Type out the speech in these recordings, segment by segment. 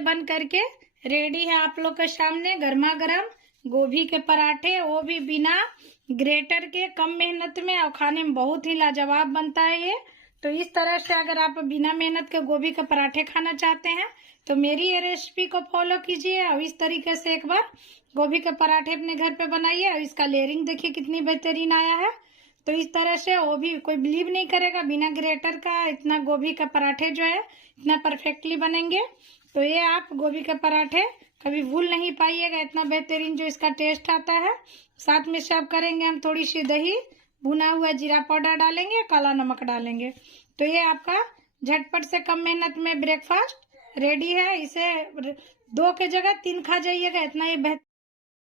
बन करके रेडी है आप लोग के सामने गर्मा गर्म गोभी के पराठे, वो भी बिना ग्रेटर के, कम मेहनत में, और खाने में बहुत ही लाजवाब बनता है ये। तो इस तरह से अगर आप बिना मेहनत के गोभी के पराठे खाना चाहते हैं तो मेरी ये रेसिपी को फॉलो कीजिए और इस तरीके से एक बार गोभी के पराठे अपने घर पे बनाइए। और इसका लेयरिंग देखिए कितनी बेहतरीन आया है। तो इस तरह से वो भी कोई बिलीव नहीं करेगा, बिना ग्रेटर का इतना गोभी का पराठे जो है इतना परफेक्टली बनेंगे। तो ये आप गोभी के पराठे कभी भूल नहीं पाइएगा, इतना बेहतरीन जो इसका टेस्ट आता है। साथ में सर्व करेंगे हम थोड़ी सी दही, भुना हुआ जीरा पाउडर डालेंगे, काला नमक डालेंगे। तो ये आपका झटपट से कम मेहनत में ब्रेकफास्ट रेडी है। इसे 2 के जगह 3 खा जाइएगा, इतना ही बेहतर।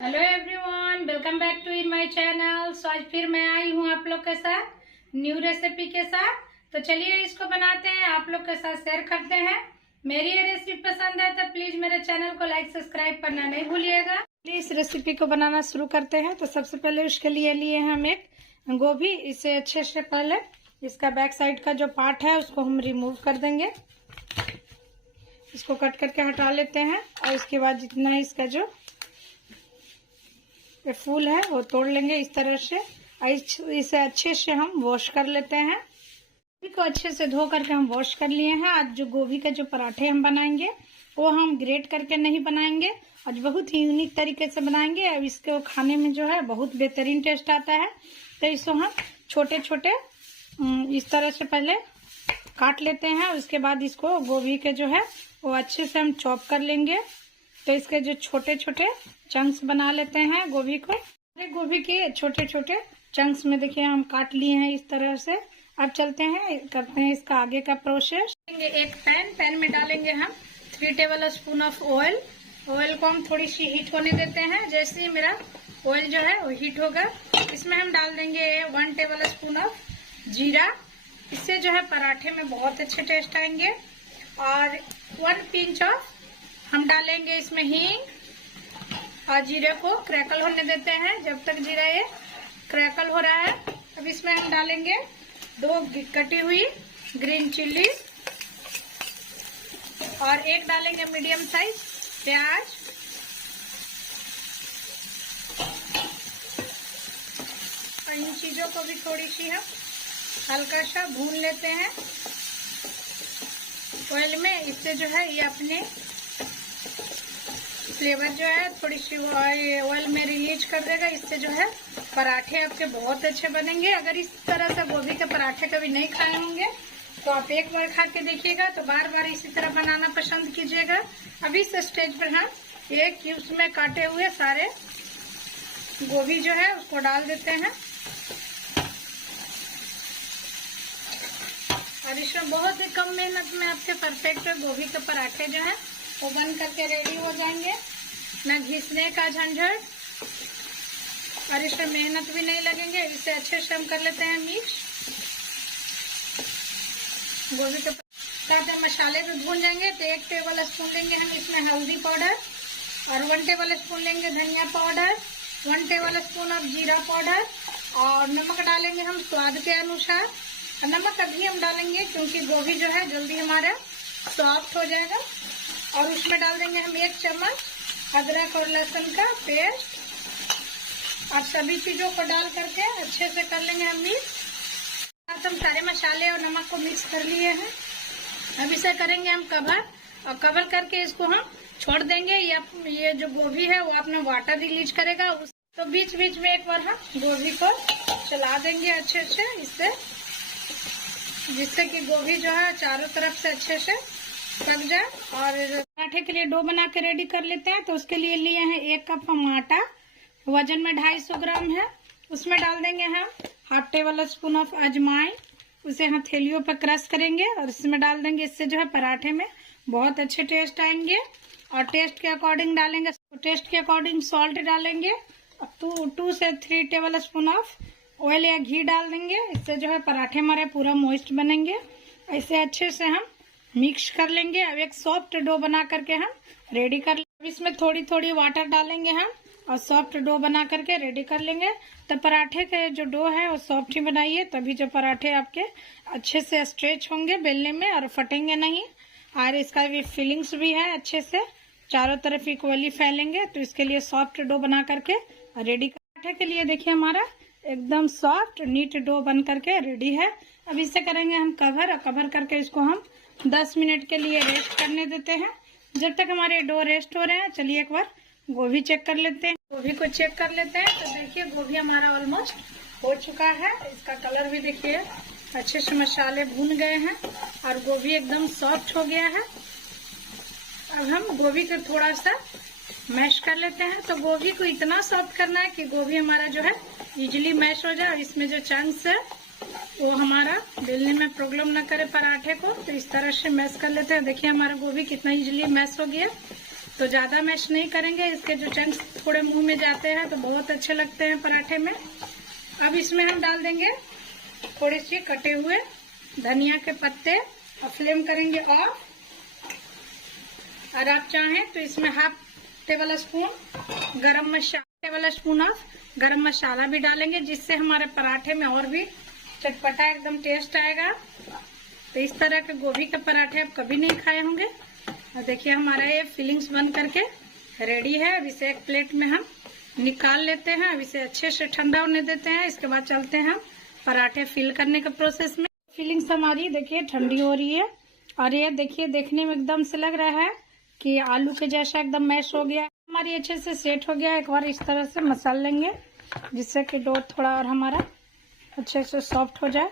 Hello everyone, welcome back to in my channel. So आज फिर मैं आई हूँ आप लोग के साथ न्यू रेसिपी के साथ। तो चलिए इसको बनाते हैं, आप लोग के साथ शेयर करते हैं। मेरी ये रेसिपी पसंद है तो प्लीज मेरे चैनल को लाइक सब्सक्राइब करना नहीं भूलिएगा। इस रेसिपी को बनाना शुरू करते हैं। तो सबसे पहले उसके लिए लिए हम एक गोभी। इसे अच्छे से पहले इसका बैक साइड का जो पार्ट है उसको हम रिमूव कर देंगे। इसको कट करके हटा लेते हैं और इसके बाद जितना इसका जो फूल है वो तोड़ लेंगे इस तरह से। इसे अच्छे से हम वॉश कर लेते हैं। गोभी को अच्छे से धो करके हम वॉश कर लिए हैं। आज जो गोभी का जो पराठे हम बनाएंगे वो हम ग्रेट करके नहीं बनाएंगे, आज बहुत ही यूनिक तरीके से बनाएंगे। अब इसको खाने में जो है बहुत बेहतरीन टेस्ट आता है। तो इसको हम छोटे छोटे इस तरह से पहले काट लेते हैं। उसके बाद इसको गोभी के जो है वो अच्छे से हम चॉप कर लेंगे। तो इसके जो छोटे छोटे चंक्स बना लेते हैं गोभी को। गोभी के छोटे छोटे चंक्स में देखिए हम काट लिए हैं इस तरह से। अब चलते हैं, करते हैं इसका आगे का प्रोसेस। एक पैन में डालेंगे हम 3 table spoon of oil. Oil को हम थोड़ी सी हीट होने देते हैं। जैसे ही मेरा ऑयल जो है वो हीट होगा इसमें हम डाल देंगे 1 टेबल स्पून ऑफ जीरा। इससे जो है पराठे में बहुत अच्छे टेस्ट आएंगे। और 1 पिंच ऑफ हम डालेंगे इसमें हींग और जीरे को क्रैकल होने देते हैं जब तक जीरा ये क्रैकल हो रहा है। अब इसमें हम डालेंगे 2 कटी हुई ग्रीन चिल्ली और 1 डालेंगे मीडियम साइज प्याज। और इन चीजों को भी थोड़ी सी हम हल्का सा भून लेते हैं ऑयल में। इससे जो है ये अपने फ्लेवर जो है थोड़ी सी ऑयल में रिलीज कर देगा। इससे जो है पराठे आपके बहुत अच्छे बनेंगे। अगर इस तरह से गोभी के पराठे कभी नहीं खाए होंगे तो आप एक बार खा के देखिएगा तो बार बार इसी तरह बनाना पसंद कीजिएगा। अभी इस स्टेज पर हम एक क्यूब्स में काटे हुए सारे गोभी जो है उसको डाल देते हैं। और इसमें बहुत ही कम मेहनत में आपके परफेक्ट गोभी के पराठे जो है वो बन करके रेडी हो जाएंगे। न घिसने का झंझट और इसमें मेहनत भी नहीं लगेंगे। इसे अच्छे से हम कर लेते हैं मिक्स। गोभी के साथ मसाले भी भून जाएंगे। तो 1 टेबल स्पून लेंगे हम इसमें हल्दी पाउडर और 1 टेबल स्पून लेंगे धनिया पाउडर, 1 टेबल स्पून ऑफ जीरा पाउडर और नमक डालेंगे हम स्वाद के अनुसार। और नमक अभी हम डालेंगे क्योंकि गोभी जो है जल्दी हमारा सॉफ्ट हो जाएगा। और उसमें डाल देंगे हम 1 चम्मच अदरक और लहसुन का पेस्ट। और सभी चीजों को डाल करके अच्छे से कर लेंगे हम मिक्स। हम सारे मसाले और नमक को मिक्स कर लिए हैं। अब इसे करेंगे हम कवर, और कवर करके इसको हम छोड़ देंगे। ये जो गोभी है वो अपना वाटर रिलीज करेगा। तो बीच बीच में एक बार हम गोभी को चला देंगे अच्छे से, जिससे कि गोभी जो है चारों तरफ से अच्छे से पक जाए। और पराठे के लिए डो बना के रेडी कर लेते हैं। तो उसके लिए लिए हैं 1 कप हम आटा, वजन में 250 ग्राम है। उसमें डाल देंगे हम 1/2 टेबल स्पून ऑफ अजवाइन। उसे हथेलियों पर क्रश करेंगे और इसमें डाल देंगे। इससे जो है पराठे में बहुत अच्छे टेस्ट आएंगे। और टेस्ट के अकॉर्डिंग डालेंगे, टेस्ट के अकॉर्डिंग सॉल्ट डालेंगे। 2 से 3 टेबल स्पून ऑफ ऑयल या घी डाल देंगे। इससे जो है पराठे हमारे पूरा मॉइस्ट बनेंगे। ऐसे अच्छे से हम मिक्स कर लेंगे। अब एक सॉफ्ट डो बना करके हम रेडी कर लेंगे। इसमें थोड़ी थोड़ी वाटर डालेंगे हम और सॉफ्ट डो बना करके रेडी कर लेंगे। तो पराठे के जो डो है वो सॉफ्ट ही बनाइए, तभी जो पराठे आपके अच्छे से स्ट्रेच होंगे बेलने में और फटेंगे नहीं। और इसका भी फिलिंग्स भी है, अच्छे से चारों तरफ इक्वली फैलेंगे। तो इसके लिए सॉफ्ट डो बना करके रेडी पराठे के लिए देखिए हमारा एकदम सॉफ्ट नीट डो बन करके रेडी है। अब इसे करेंगे हम कवर, और कवर करके इसको हम 10 मिनट के लिए रेस्ट करने देते हैं। जब तक हमारे डो रेस्ट हो रहे हैं, चलिए एक बार गोभी चेक कर लेते हैं। गोभी को चेक कर लेते हैं। तो देखिए गोभी हमारा ऑलमोस्ट हो चुका है। इसका कलर भी देखिए अच्छे से मसाले भून गए हैं और गोभी एकदम सॉफ्ट हो गया है। अब हम गोभी को थोड़ा सा मैश कर लेते हैं। तो गोभी को इतना सॉफ्ट करना है कि गोभी हमारा जो है इजीली मैश हो जाए और इसमें जो चंक्स है वो हमारा बेलने में प्रॉब्लम ना करे पराठे को। तो इस तरह से मैश कर लेते हैं। देखिए हमारा गोभी कितना इजीली मैश हो गया। तो ज्यादा मैश नहीं करेंगे, इसके जो चंक्स थोड़े मुंह में जाते हैं तो बहुत अच्छे लगते हैं पराठे में। अब इसमें हम डाल देंगे थोड़े से कटे हुए धनिया के पत्ते और फ्लेम करेंगे ऑफ। और आप चाहें तो इसमें हाफ टेबल स्पून ऑफ गरम मसाला भी डालेंगे, जिससे हमारे पराठे में और भी चटपटा एकदम टेस्ट आएगा। तो इस तरह के गोभी के पराठे आप कभी नहीं खाए होंगे। और देखिए हमारा ये फिलिंग्स बन करके रेडी है। अब इसे एक प्लेट में हम निकाल लेते हैं। अब इसे अच्छे से ठंडा होने देते हैं। इसके बाद चलते हैं हम पराठे फिल करने के प्रोसेस में। फिलिंग्स हमारी देखिए ठंडी हो रही है और ये देखिए देखने में एकदम से लग रहा है कि आलू के जैसा एकदम मैश हो गया। हमारी अच्छे से सेट हो गया। एक बार इस तरह से मसल लेंगे जिससे कि डो थोड़ा और हमारा अच्छे से सॉफ्ट हो जाए।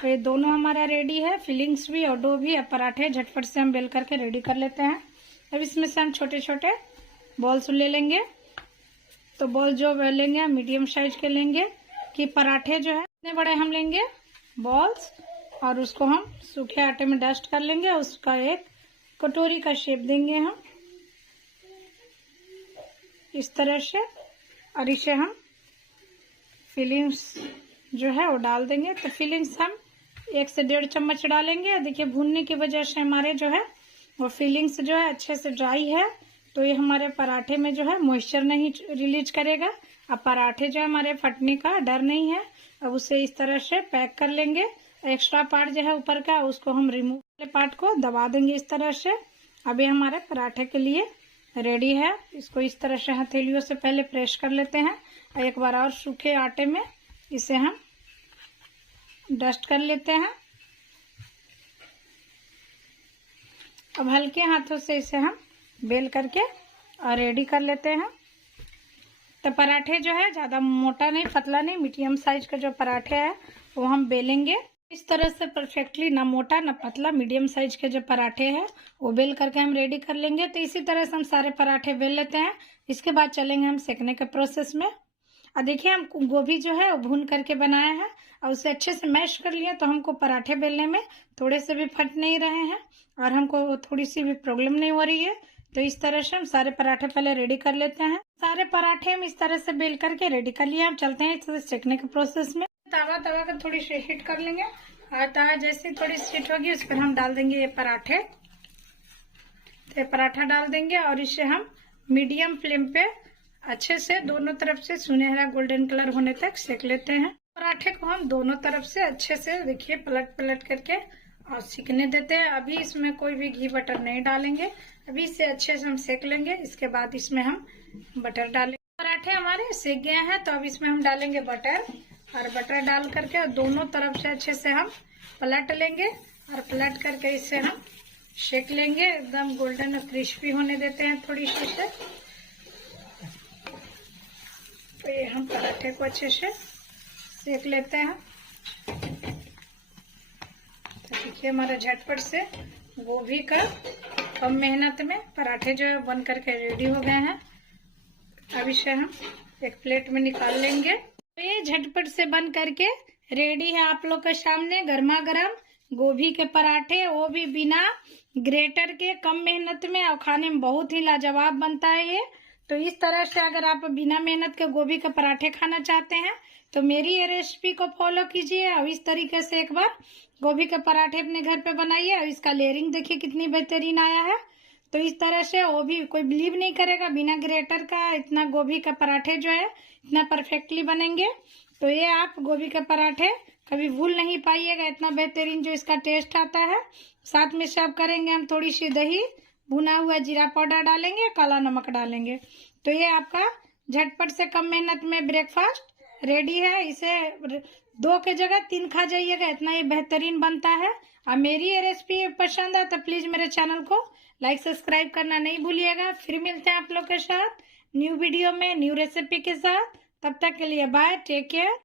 तो ये दोनों हमारा रेडी है, फिलिंग्स भी और डो भी। अब पराठे झटपट से हम बेल करके रेडी कर लेते हैं। अब इसमें से हम छोटे छोटे बॉल्स ले लेंगे। तो बॉल जो लेंगे मीडियम साइज के लेंगे कि पराठे जो है इतने बड़े हम लेंगे बॉल्स, और उसको हम सूखे आटे में डस्ट कर लेंगे। उसका एक कटोरी का शेप देंगे हम इस तरह से, और इसे हम फिलिंग्स जो है वो डाल देंगे। तो फिलिंग्स हम 1 से 1.5 चम्मच डालेंगे। देखिए भूनने की वजह से हमारे जो है वो फिलिंग्स जो है अच्छे से ड्राई है, तो ये हमारे पराठे में जो है मॉइस्चर नहीं रिलीज करेगा। अब पराठे जो है हमारे फटने का डर नहीं है। अब उसे इस तरह से पैक कर लेंगे। एक्स्ट्रा पार्ट जो है ऊपर का उसको हम रिमूव वाले पार्ट को दबा देंगे इस तरह से। अभी हमारे पराठे के लिए रेडी है। इसको इस तरह से हथेलियों से पहले प्रेस कर लेते हैं और एक बार और सूखे आटे में इसे हम डस्ट कर लेते हैं। अब हल्के हाथों से इसे हम बेल करके और रेडी कर लेते हैं। तो पराठे जो है ज्यादा मोटा नहीं पतला नहीं, मीडियम साइज का जो पराठे है वो हम बेलेंगे इस तरह से परफेक्टली, ना मोटा ना पतला, मीडियम साइज के जो पराठे हैं वो बेल करके हम रेडी कर लेंगे। तो इसी तरह से हम सारे पराठे बेल लेते हैं। इसके बाद चलेंगे हम सेकने के प्रोसेस में। और देखिए हम गोभी जो है वो भून करके बनाया है और उसे अच्छे से मैश कर लिया, तो हमको पराठे बेलने में थोड़े से भी फट नहीं रहे हैं और हमको थोड़ी सी भी प्रॉब्लम नहीं हो रही है। तो इस तरह से हम सारे पराठे पहले रेडी कर लेते हैं। सारे पराठे हम इस तरह से बेल करके रेडी कर लिए। हम चलते हैं इसे सेकने के प्रोसेस में। तवा का थोड़ी सी हीट कर लेंगे और तवा जैसे थोड़ी सी हीट होगी उस पर हम डाल देंगे ये पराठे। तो पराठा डाल देंगे और इसे हम मीडियम फ्लेम पे अच्छे से दोनों तरफ से सुनहरा गोल्डन कलर होने तक सेक लेते हैं। पराठे को हम दोनों तरफ से अच्छे से देखिए पलट करके और सेकने देते हैं। अभी इसमें कोई भी घी बटर नहीं डालेंगे, अभी इसे अच्छे से हम सेक लेंगे। इसके बाद इसमें हम बटर डालेंगे। पराठे हमारे सेक गए हैं, तो अब इसमें हम डालेंगे बटर, और बटर डाल करके दोनों तरफ से अच्छे से हम पलट लेंगे और पलट करके इसे हम सेक लेंगे। एकदम गोल्डन और क्रिस्पी होने देते हैं थोड़ी सी से। तो ये हम पराठे को अच्छे से सेक लेते हैं। तो देखिए हमारा झटपट से गोभी का कम मेहनत में पराठे जो है बन करके रेडी हो गए हैं। अब इसे हम एक प्लेट में निकाल लेंगे। तो ये झटपट से बन करके रेडी है आप लोग के सामने गर्मा गर्म गोभी के पराठे, वो भी बिना ग्रेटर के, कम मेहनत में, और खाने में बहुत ही लाजवाब बनता है ये। तो इस तरह से अगर आप बिना मेहनत के गोभी के पराठे खाना चाहते हैं तो मेरी ये रेसिपी को फॉलो कीजिए और इस तरीके से एक बार गोभी के पराठे अपने घर पे बनाइए। और इसका लेयरिंग देखिए कितनी बेहतरीन आया है। तो इस तरह से वो भी कोई बिलीव नहीं करेगा बिना ग्रेटर का इतना गोभी का पराठे जो है इतना परफेक्टली बनेंगे। तो ये आप गोभी के पराठे कभी भूल नहीं पाइएगा, इतना बेहतरीन जो इसका टेस्ट आता है। साथ में सर्व करेंगे हम थोड़ी सी दही, भुना हुआ जीरा पाउडर डालेंगे, काला नमक डालेंगे। तो ये आपका झटपट से कम मेहनत में ब्रेकफास्ट रेडी है। इसे 2 के जगह 3 खा जाइएगा, इतना ही बेहतरीन बनता है। और मेरी ये रेसिपी पसंद है तो प्लीज मेरे चैनल को लाइक सब्सक्राइब करना नहीं भूलिएगा। फिर मिलते हैं आप लोग के साथ न्यू वीडियो में न्यू रेसिपी के साथ। तब तक के लिए बाय, टेक केयर।